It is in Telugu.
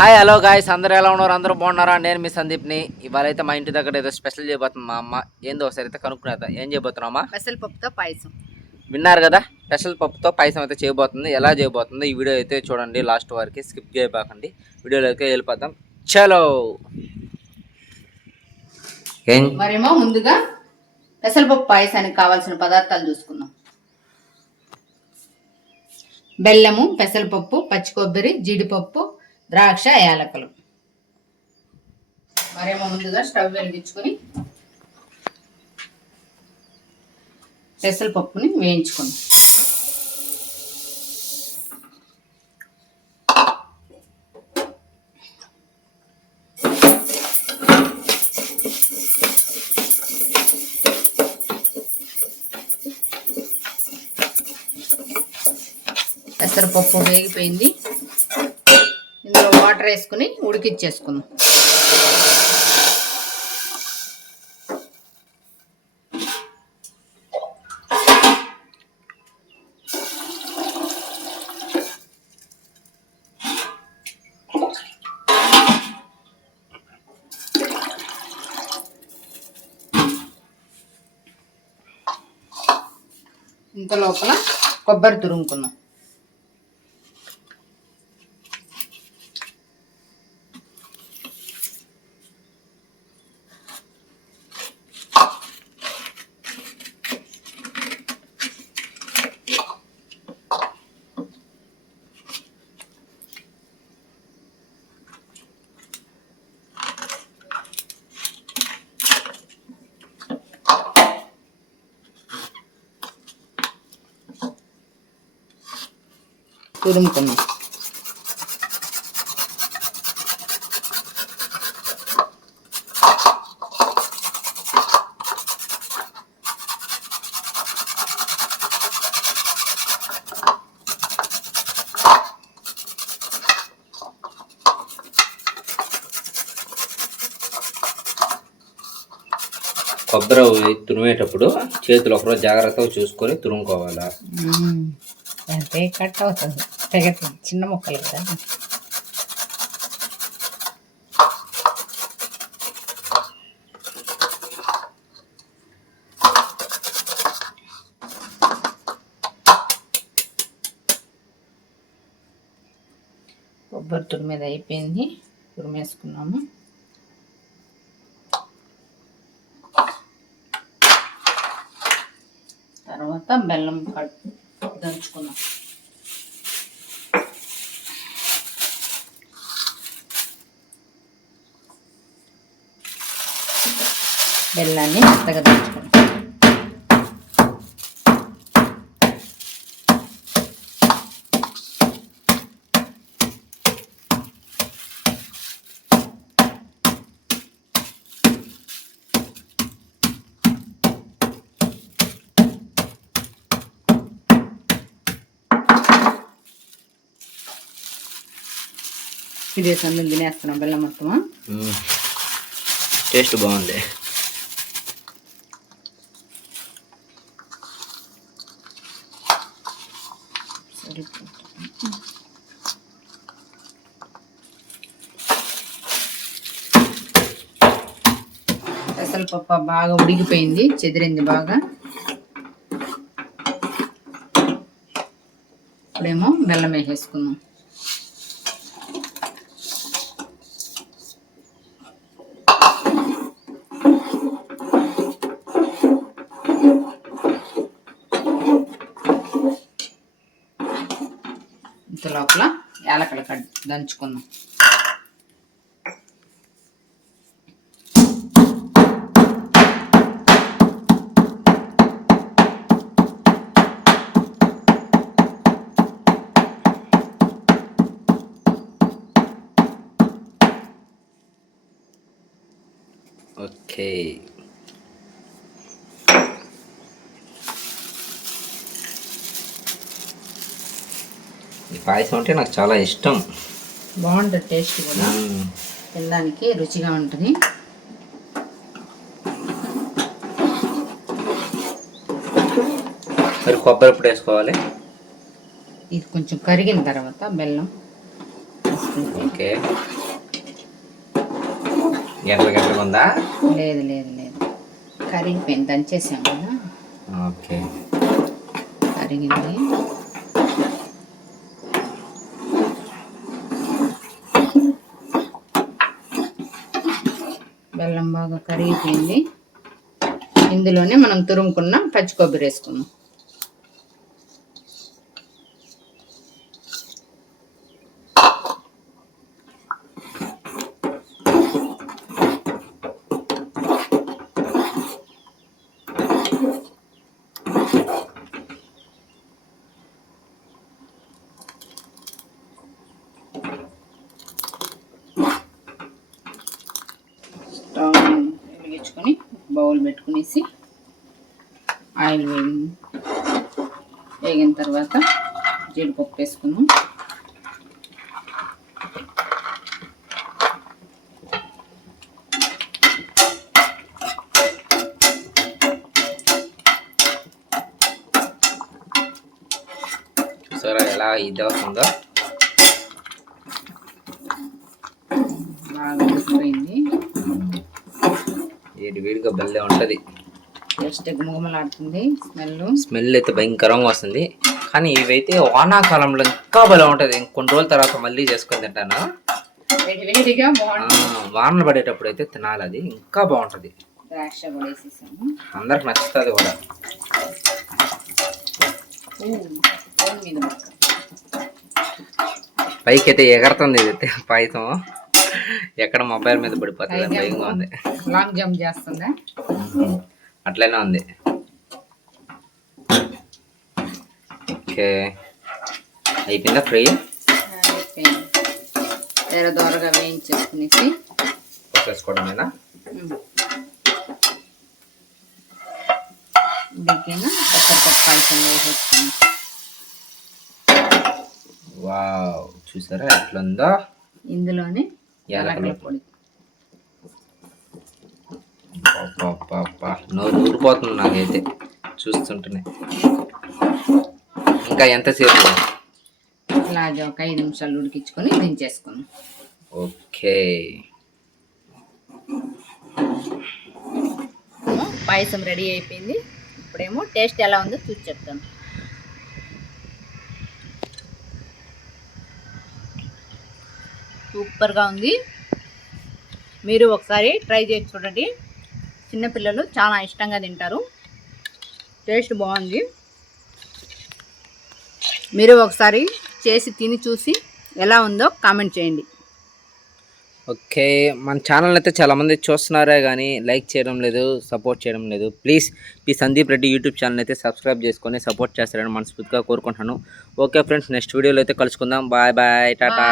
హాయ్ హలో గాయ్స్, అందరూ ఎలా ఉన్నారు? అందరూ బాగున్నారా? నేను మీ సందీప్ని. ఇవాళ అయితే మా ఇంటి దగ్గర ఏదో స్పెషల్ చేయబోతుంది మా అమ్మ. ఏందో ఒకసారి అయితే కనుక్కునేద్దాం. ఏం చేయబోతున్నామా? పెసరపప్పుతో పాయసం. విన్నారు కదా, స్పెషల్ పప్పుతో పాయసం అయితే చేయబోతుంది. ఎలా చేయబోతుంది ఈ వీడియో అయితే చూడండి లాస్ట్ వరకు, స్కిప్ చేయబాకండి. వీడియోలోకి వెళ్ళిపోతాం. చలో. మరేమో ముందుగా పెసరపప్పు పాయసానికి కావాల్సిన పదార్థాలు చూసుకుందాం. బెల్లము, పెసరపప్పు, పచ్చి కొబ్బరి, జీడిపప్పు, ద్రాక్ష, యాలకులు. మరేమో ముందుగా స్టవ్ వెలిగించుకొని పెసరపప్పుని వేయించుకుందాం. పెసరపప్పు వేగిపోయింది. ఇందులో వాటర్ వేసుకుని ఉడికిచ్చేసుకుందాం. ఇంత లోపల కొబ్బరి తురుముకుందాం. తురుముకుందాం. కొబ్బరి తురిమేటప్పుడు చేతులు ఒకరోజు జాగ్రత్తగా చూసుకొని తురుముకోవాలా. అంటే కట్ అవుతుంది, తెగతుంది, చిన్న ముక్కలు కదా. కొబ్బరి తురిమేది అయిపోయింది, తురిమేసుకున్నాము. తర్వాత బెల్లం దంచుకున్నాం. బెల్లాన్ని మెత్తగా దంచుకున్నాం. ఇది సందులు తినేస్తున్నాం. బెల్లం మొత్తమా టేస్ట్ బాగుంది. పెసరపప్పు బాగా ఉడికిపోయింది, చెదిరింది బాగా. ఇప్పుడేమో బెల్లం వేసేసుకుందాం. ఇంత లోపల యాలకులు దంచుకుందాం. ఓకే, ఈ పాయసం అంటే నాకు చాలా ఇష్టం. బాగుంటుంది, టేస్ట్ కూడా తినడానికి రుచిగా ఉంటుంది. మరి కొబ్బరి ఎప్పుడు వేసుకోవాలి? ఇది కొంచెం కరిగిన తర్వాత బెల్లం వేసుకుందాం. ఓకే, గంటలు ఉందా? లేదు లేదు లేదు, కరిగిపోయింది, దంచేసాం కదా. ఓకే, కరిగింది. బెల్లం బాగా కరిగిపోయింది. ఇందులోనే మనం తురుముకున్న పచ్చి కొబ్బరి వేసుకున్నాం. స్టవ్ వెలిగించుకొని బౌల్ పెట్టుకునేసి ఆయిల్ వేగిన తర్వాత జీడిపప్పు వేసుకున్నాం. చూసారా ఎలా ఇది అవుతుందో? బాగా ఉడికిపోయింది. వేడిగా భలే ఉంటుంది. జస్ట్ గుమగుమలాడుతుంది. స్మెల్ అయితే భయంకరంగా వస్తుంది. కానీ ఇవైతే వానాకాలంలో ఇంకా భలే ఉంటుంది. ఇంకొన్ని రోజుల తర్వాత మళ్ళీ చేసుకొని తింటాను. వానలు పడేటప్పుడు అయితే తినాలి, అది ఇంకా బాగుంటుంది. ద్రాక్ష కూడా వేసేసాము. అందరికి నచ్చుతుంది కూడా. పైకి అయితే ఎగరుతుంది ఇది పాయసం. ఎక్కడ మొబైల్ మీద పడిపోతుంది అని భయంగా ఉంది. లాంగ్ జంప్ చేస్తుందా? అట్లనే ఉంది. ఓకే, అయిపోయిందా ఫ్రై? వేరే దూరగా వేయించేసుకునేసి వేసుకోవడమేనా? ఉడికిన పెసరపప్పు పాయసం వేసేసుకుని. వావ్, చూసారా ఎట్లుందో? ఇందులోనే యాలకుల పొడి. నోరు ఊరిపోతుంది నాకైతే చూస్తుంటేనే. ఇంకా ఎంతసేపు? ఇలా ఒక 5 నిమిషాలు ఉడికించుకొని దించేసుకున్నాం. ఓకే, పాయసం రెడీ అయిపోయింది. ఇప్పుడేమో టేస్ట్ ఎలా ఉందో చూసి చెప్తాను. సూపర్గా ఉంది. మీరు ఒకసారి ట్రై చేసి చూడండి. చిన్నపిల్లలు చాలా ఇష్టంగా తింటారు. టేస్ట్ బాగుంది. మీరు ఒకసారి చేసి తిని చూసి ఎలా ఉందో కామెంట్ చేయండి. ఓకే, మన ఛానల్ అయితే చాలామంది చూస్తున్నారే కానీ లైక్ చేయడం లేదు, సపోర్ట్ చేయడం లేదు. ప్లీజ్ ఈ సందీప్ రెడ్డి యూట్యూబ్ ఛానల్ అయితే సబ్స్క్రైబ్ చేసుకొని సపోర్ట్ చేస్తారని మనస్ఫూర్తిగా కోరుకుంటున్నాను. ఓకే ఫ్రెండ్స్, నెక్స్ట్ వీడియోలో అయితే కలుసుకుందాం. Bye bye, Tata.